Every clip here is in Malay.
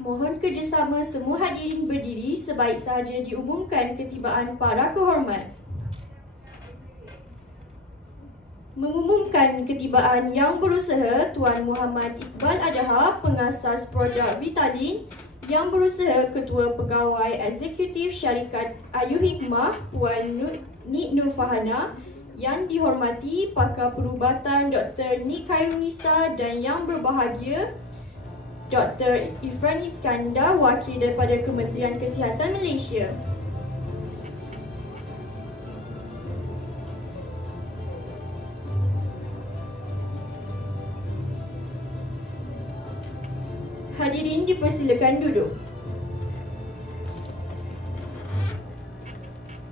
Mohon kerjasama semua hadirin berdiri sebaik sahaja diumumkan ketibaan para kehormat. Mengumumkan ketibaan Yang Berusaha Tuan Muhammad Iqbal Adha, pengasas produk Vitalin. Yang Berusaha Ketua Pegawai Eksekutif Syarikat Ayu Hikmah Puan Nik Nur Fahana. Yang dihormati Pakar Perubatan Dr. Nik Khairunisa dan yang berbahagia Dr. Ifran Iskandar, wakil daripada Kementerian Kesihatan Malaysia. Hadirin dipersilakan duduk.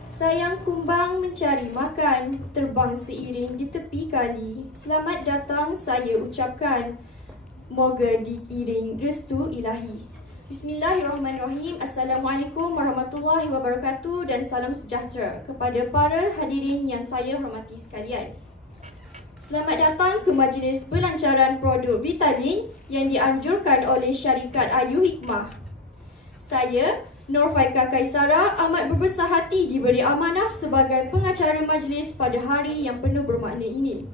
Sayang kumbang mencari makan, terbang seiring di tepi kali. Selamat datang saya ucapkan, moga diiring restu ilahi. Bismillahirrahmanirrahim. Assalamualaikum warahmatullahi wabarakatuh dan salam sejahtera kepada para hadirin yang saya hormati sekalian. Selamat datang ke majlis pelancaran produk Vitalin yang dianjurkan oleh syarikat Ayu Hikmah. Saya, Nur Faika Kaisara, amat berbesar hati diberi amanah sebagai pengacara majlis pada hari yang penuh bermakna ini.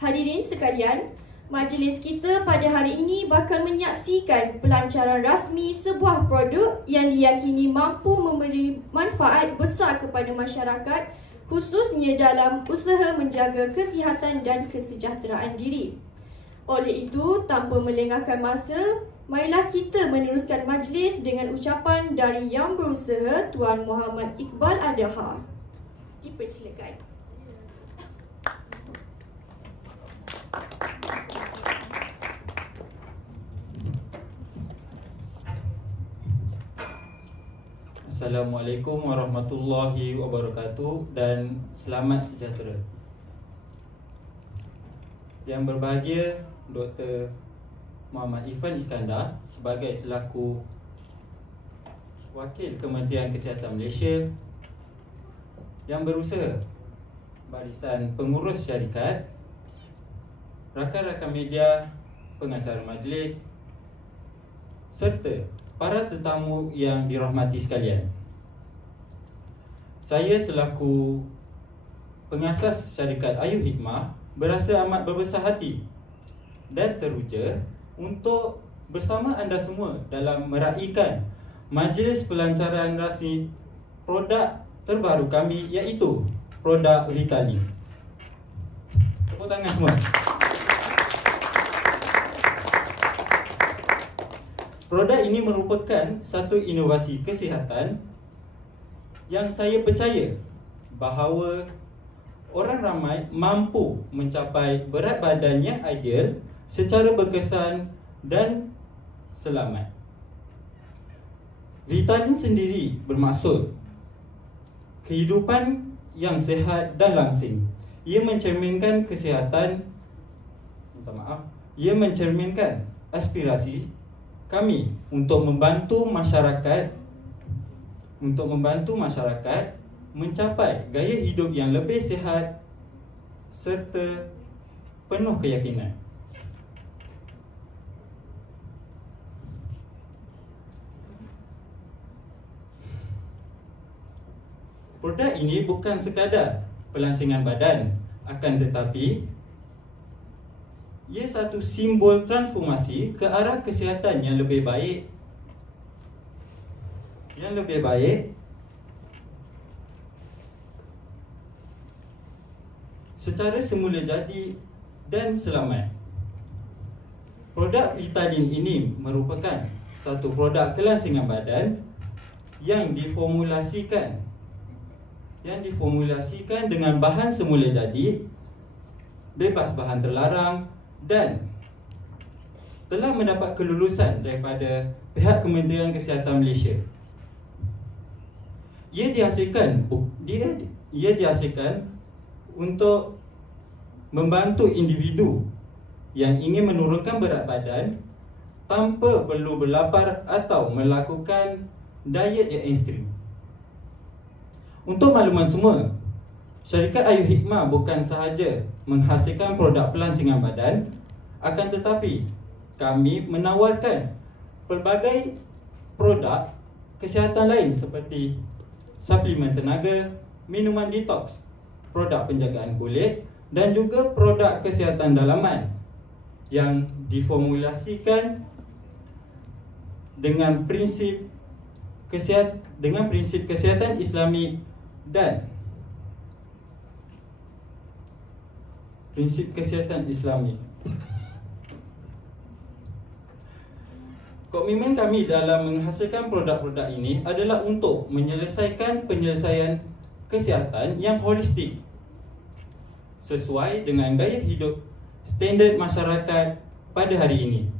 Hadirin sekalian, majlis kita pada hari ini bakal menyaksikan pelancaran rasmi sebuah produk yang diyakini mampu memberi manfaat besar kepada masyarakat, khususnya dalam usaha menjaga kesihatan dan kesejahteraan diri. Oleh itu, tanpa melengahkan masa, marilah kita meneruskan majlis dengan ucapan dari Yang Berusaha Tuan Muhammad Iqbal Adha. Dipersilakan. Assalamualaikum warahmatullahi wabarakatuh dan selamat sejahtera. Yang berbahagia Dr. Muhammad Ifran Iskandar sebagai selaku Wakil Kementerian Kesihatan Malaysia, Yang Berusaha Barisan Pengurus Syarikat, rakan-rakan media, pengacara majlis, serta para tetamu yang dirahmati sekalian. Saya selaku pengasas syarikat Ayu Hikmah berasa amat berbesar hati dan teruja untuk bersama anda semua dalam meraihkan majlis pelancaran rasmi produk terbaru kami, iaitu produk Vitalin. Tepuk tangan semua. Produk ini merupakan satu inovasi kesihatan yang saya percaya bahawa orang ramai mampu mencapai berat badan yang ideal secara berkesan dan selamat. Vitalin sendiri bermaksud kehidupan yang sihat dan langsing. Ia mencerminkan ia mencerminkan aspirasi kami untuk membantu masyarakat mencapai gaya hidup yang lebih sihat serta penuh keyakinan. Produk ini bukan sekadar pelansingan badan, akan tetapi ia satu simbol transformasi ke arah kesihatan yang lebih baik, secara semula jadi dan selamat. Produk Vitalin ini merupakan satu produk kelansingan badan yang diformulasikan dengan bahan semula jadi, bebas bahan terlarang dan telah mendapat kelulusan daripada pihak Kementerian Kesihatan Malaysia. Ia dihasilkan untuk membantu individu yang ingin menurunkan berat badan tanpa perlu berlapar atau melakukan diet yang ekstrim. Untuk makluman semua, syarikat Ayu Hikmah bukan sahaja menghasilkan produk pelansingan badan, akan tetapi kami menawarkan pelbagai produk kesihatan lain seperti suplemen tenaga, minuman detox, produk penjagaan kulit dan juga produk kesihatan dalaman yang diformulasikan dengan prinsip kesihatan Islami dan prinsip kesihatan Islami. Komitmen kami dalam menghasilkan produk-produk ini adalah untuk menyelesaikan penyelesaian kesihatan yang holistik sesuai dengan gaya hidup standard masyarakat pada hari ini.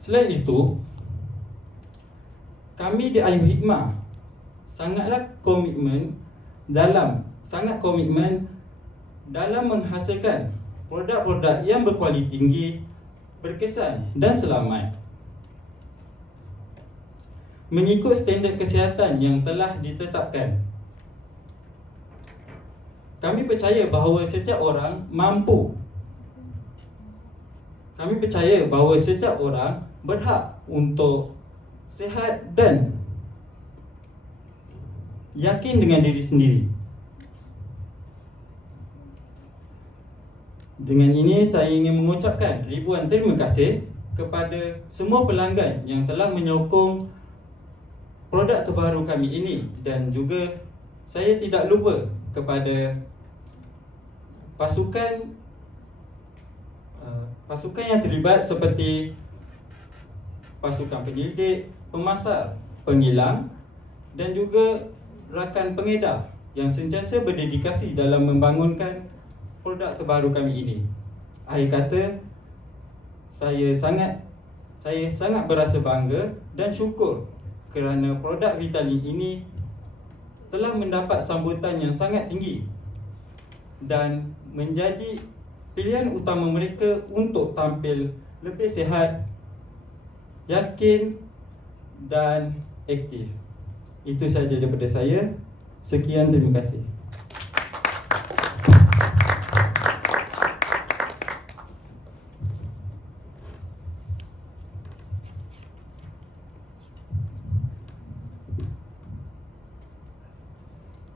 Selain itu, kami di Ayu Hikmah sangat komitmen dalam menghasilkan produk-produk yang berkualiti tinggi, berkesan dan selamat, mengikut standard kesihatan yang telah ditetapkan. Kami percaya bahawa setiap orang berhak untuk sihat dan yakin dengan diri sendiri. Dengan ini saya ingin mengucapkan ribuan terima kasih kepada semua pelanggan yang telah menyokong produk terbaru kami ini, dan juga saya tidak lupa kepada pasukan yang terlibat seperti pasukan penyelidik, pemasar, pengilang dan juga rakan pengedar yang sentiasa berdedikasi dalam membangunkan produk terbaru kami ini. Akhir kata, saya sangat berasa bangga dan syukur kerana produk Vitalin ini telah mendapat sambutan yang sangat tinggi dan menjadi pilihan utama mereka untuk tampil lebih sihat, yakin dan aktif. Itu sahaja daripada saya. Sekian, terima kasih.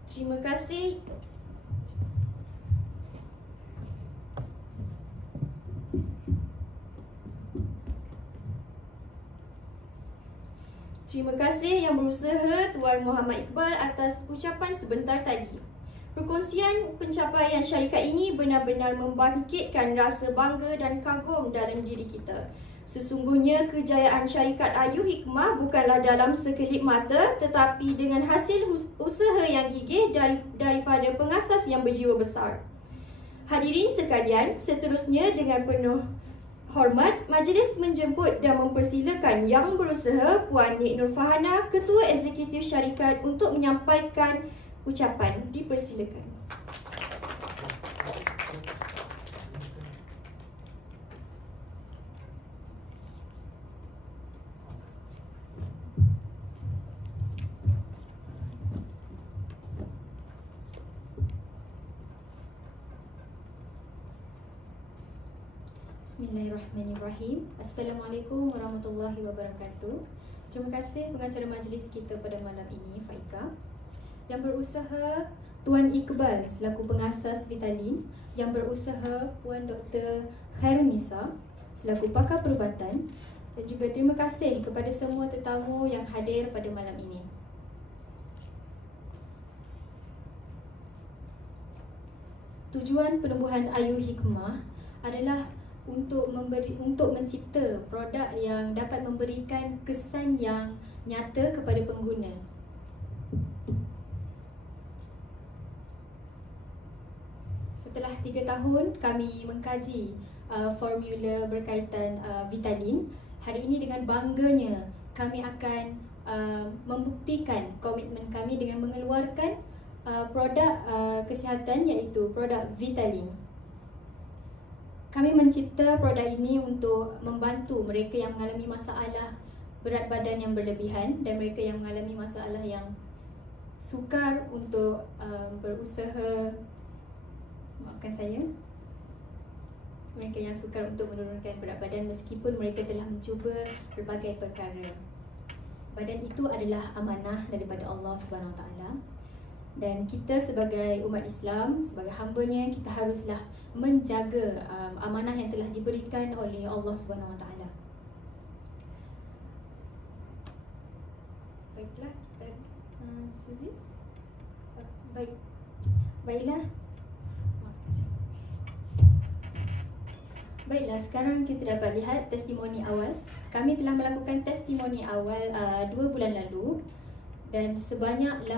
Terima kasih. Terima kasih Yang Berusaha Tuan Muhammad Iqbal atas ucapan sebentar tadi. Perkongsian pencapaian syarikat ini benar-benar membangkitkan rasa bangga dan kagum dalam diri kita. Sesungguhnya kejayaan syarikat Ayu Hikmah bukanlah dalam sekelip mata, tetapi dengan hasil usaha yang gigih daripada pengasas yang berjiwa besar. Hadirin sekalian, seterusnya dengan penuh hormat, majlis menjemput dan mempersilakan Yang Berusaha Puan Nik Nur Fahana, Ketua Eksekutif Syarikat, untuk menyampaikan ucapan. Dipersilakan. Bismillahirrahmanirrahim. Assalamualaikum warahmatullahi wabarakatuh. Terima kasih pengacara majlis kita pada malam ini, Faika. Yang Berusaha Tuan Iqbal selaku pengasas Vitalin, Yang Berusaha Puan Dr. Khairunisa selaku pakar perubatan, dan juga terima kasih kepada semua tetamu yang hadir pada malam ini. Tujuan penubuhan Ayu Hikmah adalah untuk mencipta produk yang dapat memberikan kesan yang nyata kepada pengguna. Setelah 3 tahun kami mengkaji formula berkaitan Vitalin, hari ini dengan bangganya kami akan membuktikan komitmen kami dengan mengeluarkan produk kesihatan, iaitu produk Vitalin. Kami mencipta produk ini untuk membantu mereka yang mengalami masalah berat badan yang berlebihan dan mereka yang mengalami masalah yang sukar untuk berusaha, maafkan saya, mereka yang sukar untuk menurunkan berat badan meskipun mereka telah mencuba berbagai perkara. Badan itu adalah amanah daripada Allah SWT. Dan kita sebagai umat Islam, sebagai hamba-Nya, kita haruslah menjaga amanah yang telah diberikan oleh Allah SWT. Baiklah, kita Suzy. Baiklah. Baiklah, sekarang kita dapat lihat testimoni awal. Kami telah melakukan testimoni awal 2 bulan lalu. Dan sebanyak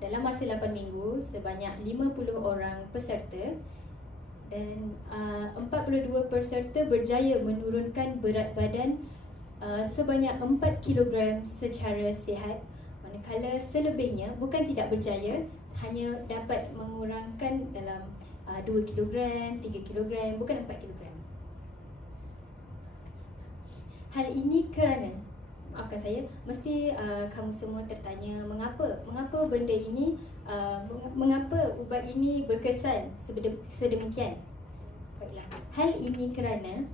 dalam masa 8 minggu, sebanyak 50 orang peserta dan 42 peserta berjaya menurunkan berat badan sebanyak 4 kg secara sihat. Manakala selebihnya bukan tidak berjaya, hanya dapat mengurangkan dalam 2 kg, 3 kg, bukan 4 kg. Hal ini kerana, maafkan saya, mesti kamu semua tertanya mengapa benda ini, mengapa ubat ini berkesan sedemikian. Baiklah, hal ini kerana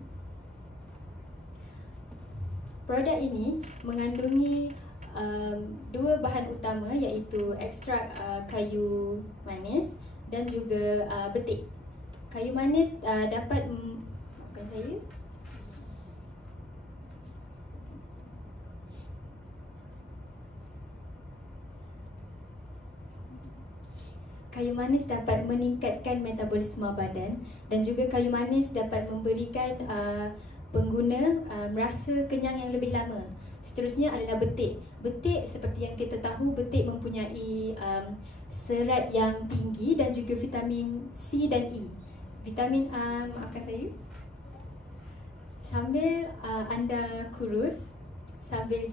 produk ini mengandungi 2 bahan utama, iaitu ekstrak kayu manis dan juga betik. Kayu manis dapat, maafkan saya, kayu manis dapat meningkatkan metabolisme badan dan juga kayu manis dapat memberikan pengguna merasa kenyang yang lebih lama. Seterusnya adalah betik. Betik, seperti yang kita tahu, betik mempunyai serat yang tinggi dan juga vitamin C dan E. Vitamin maafkan saya, sambil anda kurus, sambil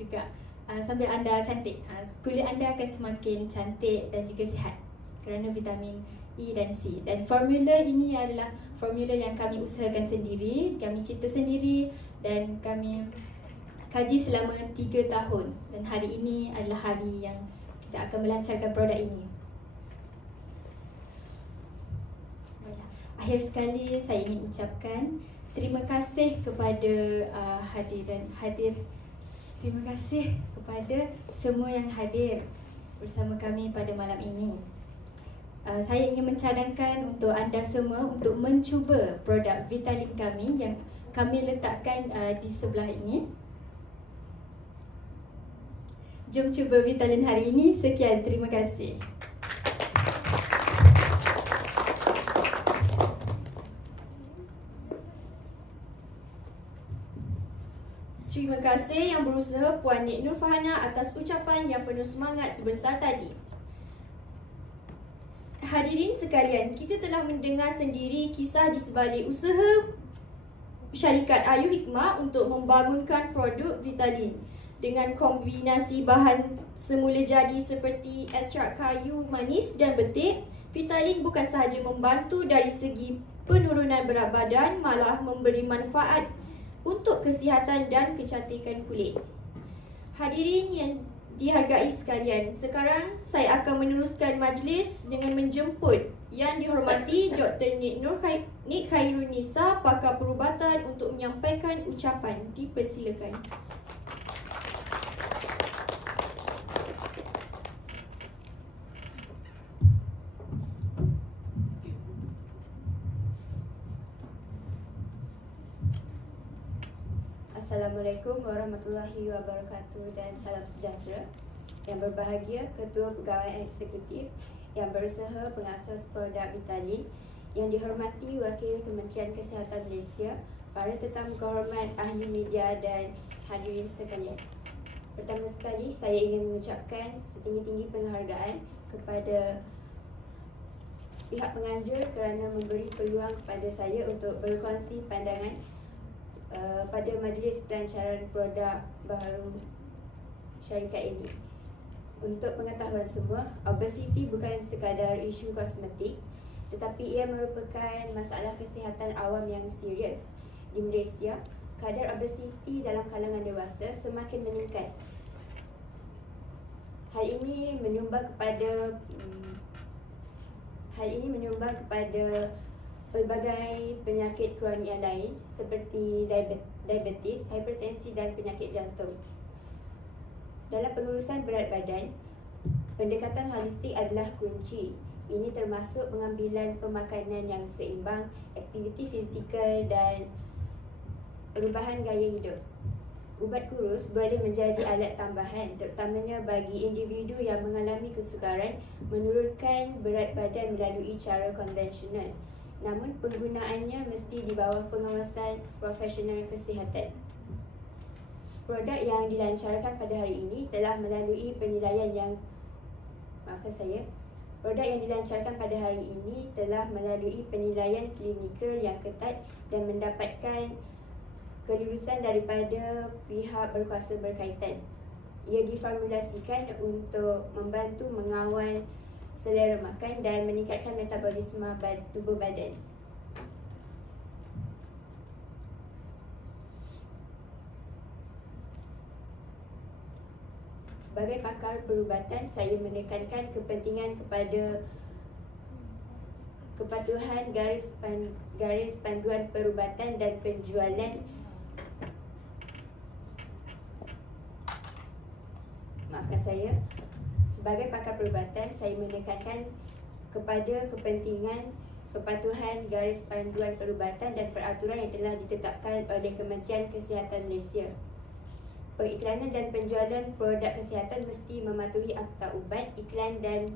anda cantik, kulit anda akan semakin cantik dan juga sihat kerana vitamin E dan C. Dan formula ini adalah formula yang kami usahakan sendiri, kami cipta sendiri dan kami kaji selama 3 tahun. Dan hari ini adalah hari yang kita akan melancarkan produk ini. Akhir sekali saya ingin ucapkan terima kasih kepada terima kasih kepada semua yang hadir bersama kami pada malam ini. Saya ingin mencadangkan untuk anda semua untuk mencuba produk Vitalin kami yang kami letakkan di sebelah ini. Jom cuba Vitalin hari ini. Sekian, terima kasih. Terima kasih Yang Berusaha Puan Nik Nur Fahana atas ucapan yang penuh semangat sebentar tadi. Hadirin sekalian, kita telah mendengar sendiri kisah di sebalik usaha syarikat Ayu Hikmah untuk membangunkan produk Vitalin. Dengan kombinasi bahan semula jadi seperti ekstrak kayu manis dan betik, Vitalin bukan sahaja membantu dari segi penurunan berat badan, malah memberi manfaat untuk kesihatan dan kecantikan kulit. Hadirin yang dihargai sekalian, sekarang saya akan meneruskan majlis dengan menjemput Yang dihormati Dr. Nik Khairunisa, pakar perubatan, untuk menyampaikan ucapan. Dipersilakan. Assalamualaikum warahmatullahi wabarakatuh dan salam sejahtera. Yang berbahagia Ketua Pegawaian Eksekutif yang berusaha pengasas produk Vitalin, yang dihormati Wakil Kementerian Kesihatan Malaysia, para tetamu kehormat, ahli media dan hadirin sekalian. Pertama sekali, saya ingin mengucapkan setinggi-tinggi penghargaan kepada pihak penganjur kerana memberi peluang kepada saya untuk berkongsi pandangan pada majlis pelancaran produk baru syarikat ini. Untuk pengetahuan semua, obesiti bukan sekadar isu kosmetik. tetapi ia merupakan masalah kesihatan awam yang serius. Di Malaysia, kadar obesiti dalam kalangan dewasa semakin meningkat. Hal ini menyumbang kepada pelbagai penyakit kronik yang lain seperti diabetes, hipertensi dan penyakit jantung. Dalam pengurusan berat badan, pendekatan holistik adalah kunci. Ini termasuk pengambilan pemakanan yang seimbang, aktiviti fizikal dan perubahan gaya hidup. Ubat kurus boleh menjadi alat tambahan, terutamanya bagi individu yang mengalami kesukaran menurunkan berat badan melalui cara konvensional. Namun penggunaannya mesti di bawah pengawasan profesional kesihatan. Produk yang dilancarkan pada hari ini telah melalui penilaian yang klinikal yang ketat dan mendapatkan kelulusan daripada pihak berkuasa berkaitan. Ia diformulasikan untuk membantu mengawal selera makan dan meningkatkan metabolisme tubuh badan. Sebagai pakar perubatan, saya menekankan kepentingan kepada kepatuhan garis panduan perubatan dan penjualan. Sebagai pakar perubatan, saya menekankan kepada kepentingan kepatuhan garis panduan perubatan dan peraturan yang telah ditetapkan oleh Kementerian Kesihatan Malaysia. Pengiklanan dan penjualan produk kesihatan mesti mematuhi Akta Ubat, Iklan dan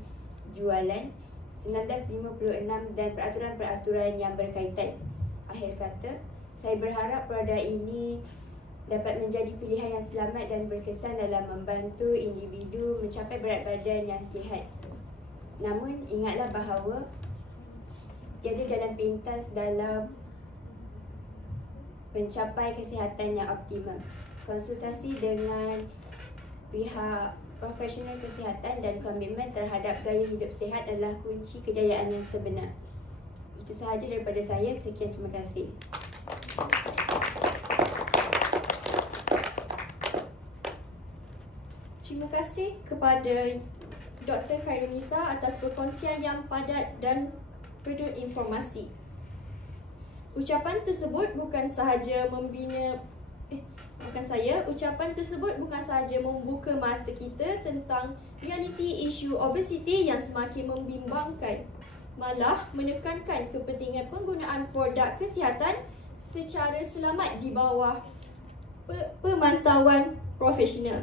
Jualan 1956 dan peraturan-peraturan yang berkaitan. Akhir kata, saya berharap produk ini dapat menjadi pilihan yang selamat dan berkesan dalam membantu individu mencapai berat badan yang sihat. Namun, ingatlah bahawa tiada jalan pintas dalam mencapai kesihatan yang optimum. Konsultasi dengan pihak profesional kesihatan dan komitmen terhadap gaya hidup sihat adalah kunci kejayaan yang sebenar. Itu sahaja daripada saya. Sekian, terima kasih. Terima kasih kepada Dr. Khairunisa atas perkongsian yang padat dan penuh informasi. Ucapan tersebut bukan sahaja membuka mata kita tentang realiti isu obesiti yang semakin membimbangkan, malah menekankan kepentingan penggunaan produk kesihatan secara selamat di bawah pemantauan profesional.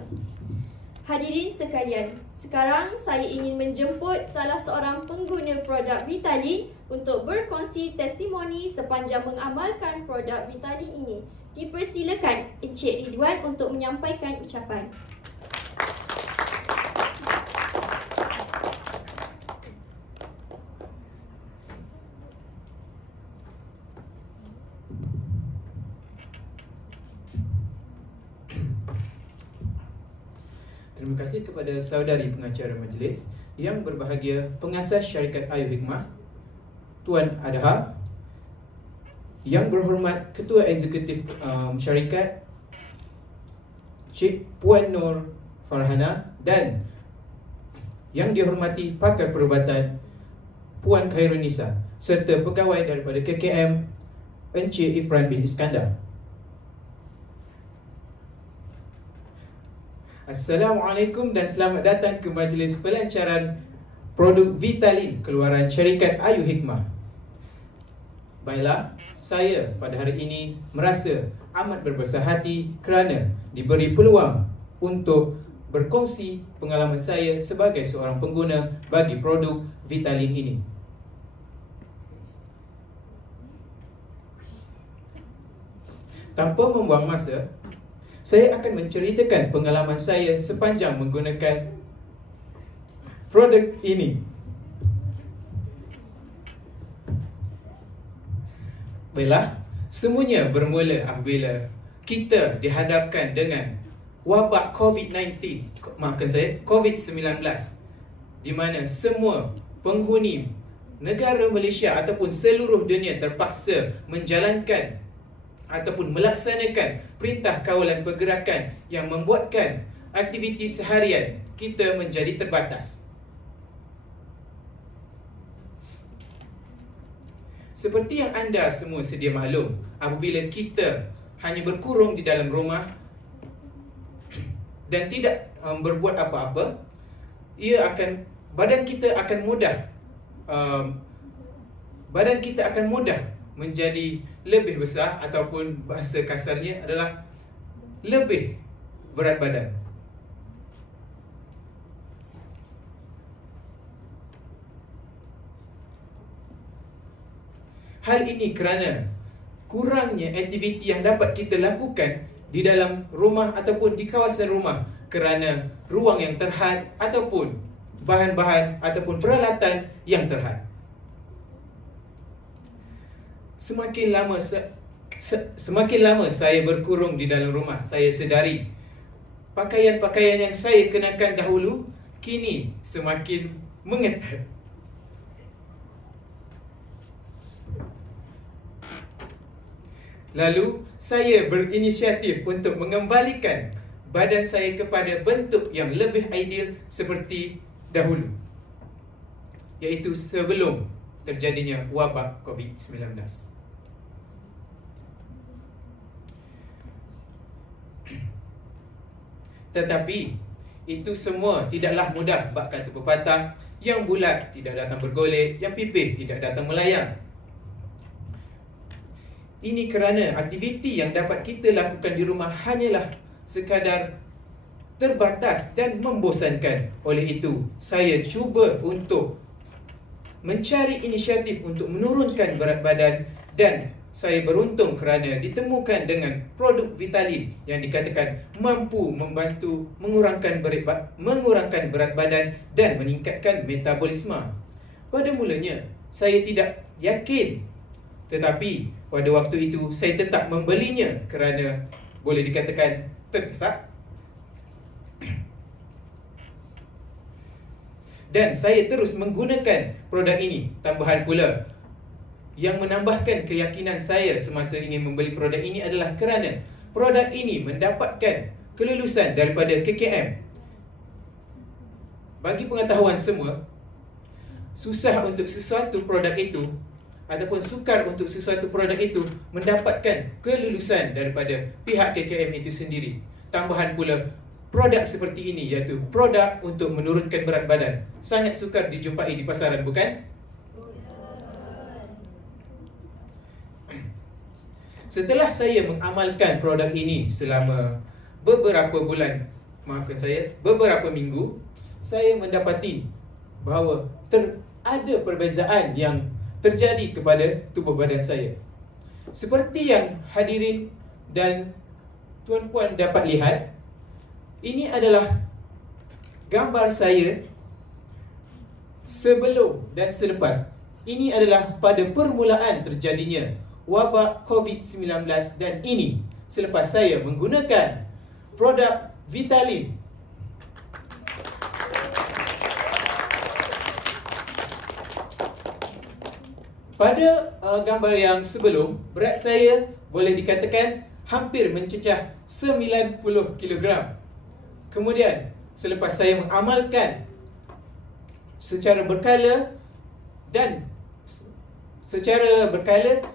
Hadirin sekalian, sekarang saya ingin menjemput salah seorang pengguna produk Vitalin untuk berkongsi testimoni sepanjang mengamalkan produk Vitalin ini. Dipersilakan Encik Ridwan untuk menyampaikan ucapan. Terima kasih kepada saudari pengacara majlis, yang berbahagia pengasas syarikat Ayu Hikmah, Tuan Adha, yang berhormat Ketua Eksekutif Syarikat Cik Puan Nur Farhana, dan yang dihormati pakar perubatan Puan Khairunisa, serta pegawai daripada KKM Encik Ifran bin Iskandar. Assalamualaikum dan selamat datang ke majlis pelancaran produk Vitalin keluaran syarikat Ayu Hikmah. Baiklah, saya pada hari ini merasa amat berbesar hati kerana diberi peluang untuk berkongsi pengalaman saya sebagai seorang pengguna bagi produk Vitalin ini. Tanpa membuang masa, saya akan menceritakan pengalaman saya sepanjang menggunakan produk ini. Baiklah, semuanya bermula apabila kita dihadapkan dengan wabak COVID-19, COVID-19, di mana semua penghuni negara Malaysia ataupun seluruh dunia terpaksa menjalankan ataupun melaksanakan perintah kawalan pergerakan yang membuatkan aktiviti seharian kita menjadi terbatas. Seperti yang anda semua sedia maklum, apabila kita hanya berkurung di dalam rumah dan tidak berbuat apa-apa, badan kita akan mudah menjadi lebih besar, ataupun bahasa kasarnya adalah lebih berat badan. Hal ini kerana kurangnya aktiviti yang dapat kita lakukan di dalam rumah ataupun di kawasan rumah kerana ruang yang terhad ataupun bahan-bahan ataupun peralatan yang terhad. Semakin lama saya berkurung di dalam rumah, saya sedari pakaian-pakaian yang saya kenakan dahulu kini semakin mengetat. Lalu saya berinisiatif untuk mengembalikan badan saya kepada bentuk yang lebih ideal seperti dahulu, iaitu sebelum terjadinya wabak COVID-19. Tetapi itu semua tidaklah mudah. Bab kata pepatah, yang bulat tidak datang bergolek, yang pipih tidak datang melayang. Ini kerana aktiviti yang dapat kita lakukan di rumah hanyalah sekadar terbatas dan membosankan. Oleh itu, saya cuba untuk mencari inisiatif untuk menurunkan berat badan, dan saya beruntung kerana ditemukan dengan produk Vitalin yang dikatakan mampu membantu mengurangkan berat badan dan meningkatkan metabolisme. Pada mulanya, saya tidak yakin, tetapi pada waktu itu saya tetap membelinya kerana boleh dikatakan terdesak. Dan saya terus menggunakan produk ini. Tambahan pula, yang menambahkan keyakinan saya semasa ingin membeli produk ini adalah kerana produk ini mendapatkan kelulusan daripada KKM. Bagi pengetahuan semua, susah untuk sesuatu produk itu ataupun sukar untuk sesuatu produk itu mendapatkan kelulusan daripada pihak KKM itu sendiri. Tambahan pula, produk seperti ini, iaitu produk untuk menurunkan berat badan, sangat sukar dijumpai di pasaran, bukan? Setelah saya mengamalkan produk ini selama beberapa minggu, saya mendapati bahawa ada perbezaan yang terjadi kepada tubuh badan saya. Seperti yang hadirin dan tuan-puan dapat lihat, ini adalah gambar saya sebelum dan selepas. Ini adalah pada permulaan terjadinya wabak COVID-19, dan ini selepas saya menggunakan produk Vitalin. Pada gambar yang sebelum, berat saya boleh dikatakan hampir mencecah 90 kg. Kemudian, selepas saya mengamalkan secara berkala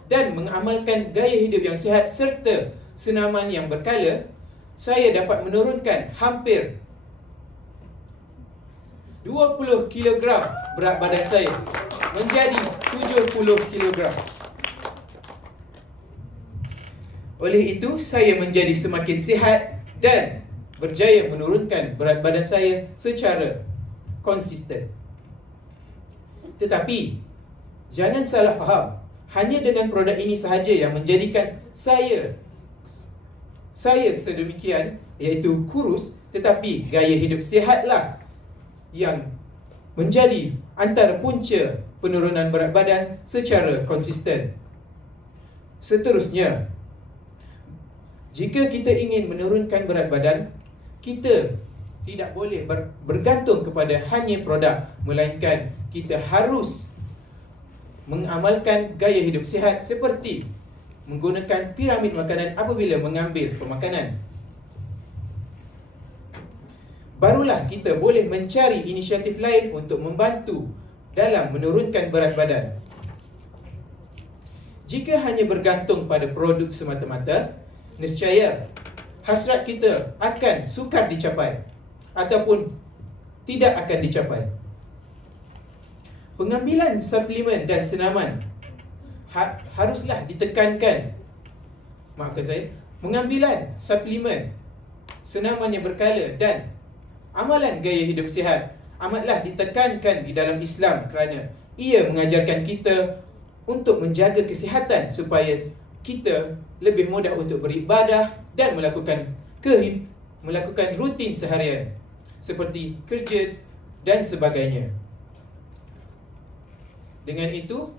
dan mengamalkan gaya hidup yang sihat serta senaman yang berkala, saya dapat menurunkan hampir 20 kg berat badan saya menjadi 70 kg. Oleh itu, saya menjadi semakin sihat dan berjaya menurunkan berat badan saya secara konsisten. Tetapi, jangan salah faham, hanya dengan produk ini sahaja yang menjadikan saya sedemikian, iaitu kurus, tetapi gaya hidup sihatlah yang menjadi antara punca penurunan berat badan secara konsisten. Seterusnya, jika kita ingin menurunkan berat badan, kita tidak boleh bergantung kepada hanya produk, melainkan kita harus mengamalkan gaya hidup sihat seperti menggunakan piramid makanan apabila mengambil pemakanan. Barulah kita boleh mencari inisiatif lain untuk membantu dalam menurunkan berat badan. Jika hanya bergantung pada produk semata-mata, nescaya hasrat kita akan sukar dicapai ataupun tidak akan dicapai. Pengambilan suplemen dan senaman haruslah ditekankan. Maafkan saya, pengambilan suplemen, senaman yang berkala dan amalan gaya hidup sihat amatlah ditekankan di dalam Islam kerana ia mengajarkan kita untuk menjaga kesihatan supaya kita lebih mudah untuk beribadah dan melakukan rutin seharian seperti kerja dan sebagainya. Dengan itu,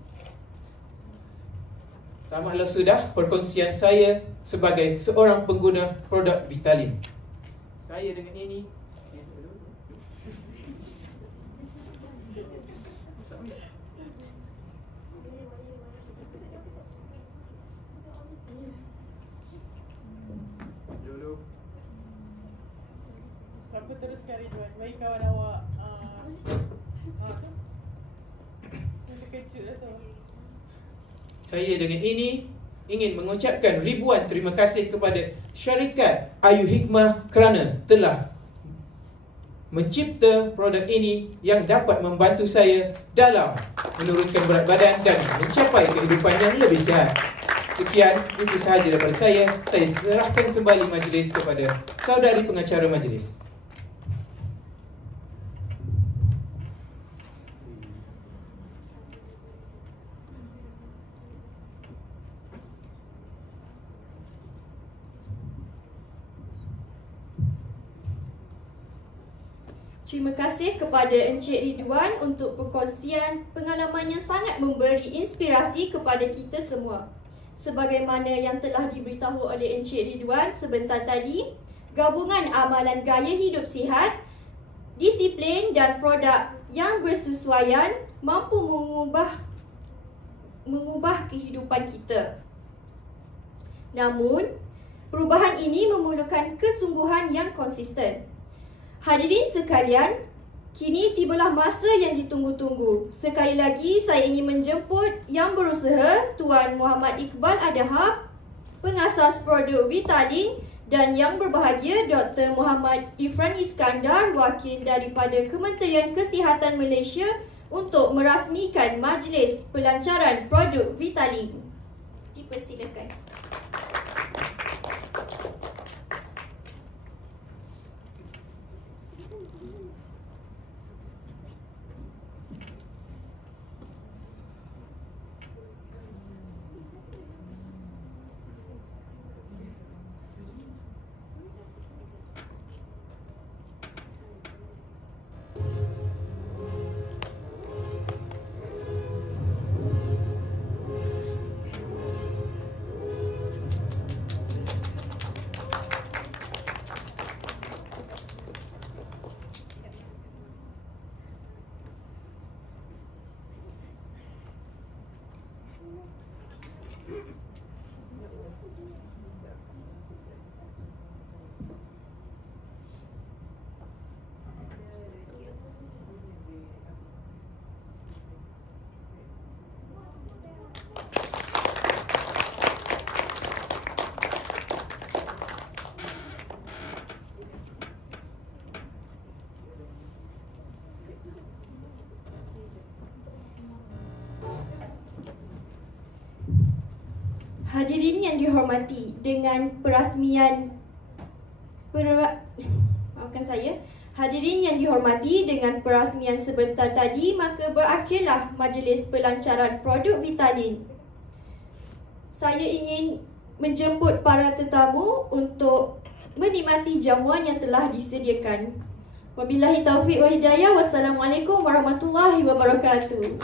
tamatlah sudah perkongsian saya sebagai seorang pengguna produk Vitalin. Saya dengan ini Aku teruskan Ridwan. Bagi kawan awak terkejut lah tu. saya dengan ini ingin mengucapkan ribuan terima kasih kepada syarikat Ayu Hikmah kerana telah mencipta produk ini yang dapat membantu saya dalam menurunkan berat badan dan mencapai kehidupan yang lebih sihat. Sekian, itu sahaja daripada saya. Saya serahkan kembali majlis kepada saudari pengacara majlis. Terima kasih kepada Encik Ridwan untuk perkongsian pengalaman yang sangat memberi inspirasi kepada kita semua. Sebagaimana yang telah diberitahu oleh Encik Ridwan sebentar tadi, gabungan amalan gaya hidup sihat, disiplin dan produk yang bersesuaian mampu mengubah kehidupan kita. Namun, perubahan ini memerlukan kesungguhan yang konsisten. Hadirin sekalian, kini tibalah masa yang ditunggu-tunggu. Sekali lagi saya ingin menjemput yang berusaha, Tuan Muhammad Iqbal Adham, pengasas produk Vitalin, dan yang berbahagia Dr. Muhammad Ifran Iskandar, wakil daripada Kementerian Kesihatan Malaysia, untuk merasmikan majlis pelancaran produk Vitalin. Dipersilakan. Hadirin yang dihormati, dengan perasmian Hadirin yang dihormati, dengan perasmian sebentar tadi, maka berakhirlah majlis pelancaran produk Vitalin. Saya ingin menjemput para tetamu untuk menikmati jamuan yang telah disediakan. Wabillahi taufiq wa hidayah. Wassalamualaikum warahmatullahi wabarakatuh.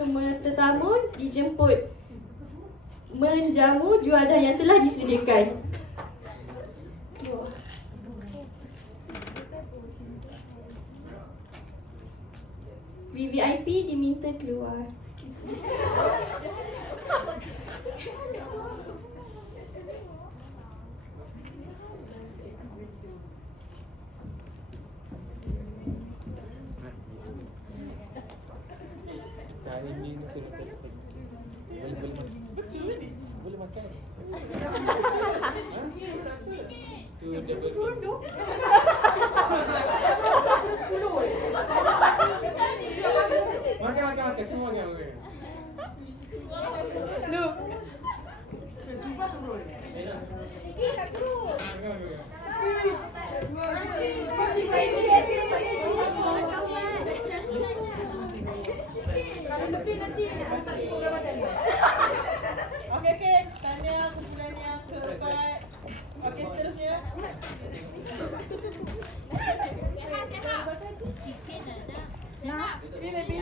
Semua tetamu dijemput menjamu juadah yang telah disediakan. Keluar. VVIP diminta keluar. Boleh makan. Makan. Semua makan. Lu. Sumpah turun. Tak turun. Kasih lagi. Kalau lebih nanti tak cukup badan. Okey. Tanya kumpulan yang keempat. Okey, seterusnya. Nah, ini